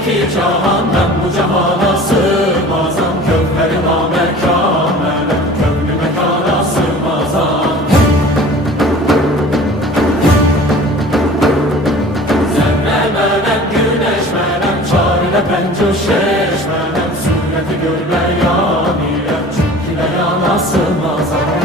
iki cahan ben bu cahana sığmazam. Kövheri namekâmele kövlü mekana sığmazam. Zerre menem güneş menem çarine pencuşeş menem sureti görle yanire çünkü yana sığmazam.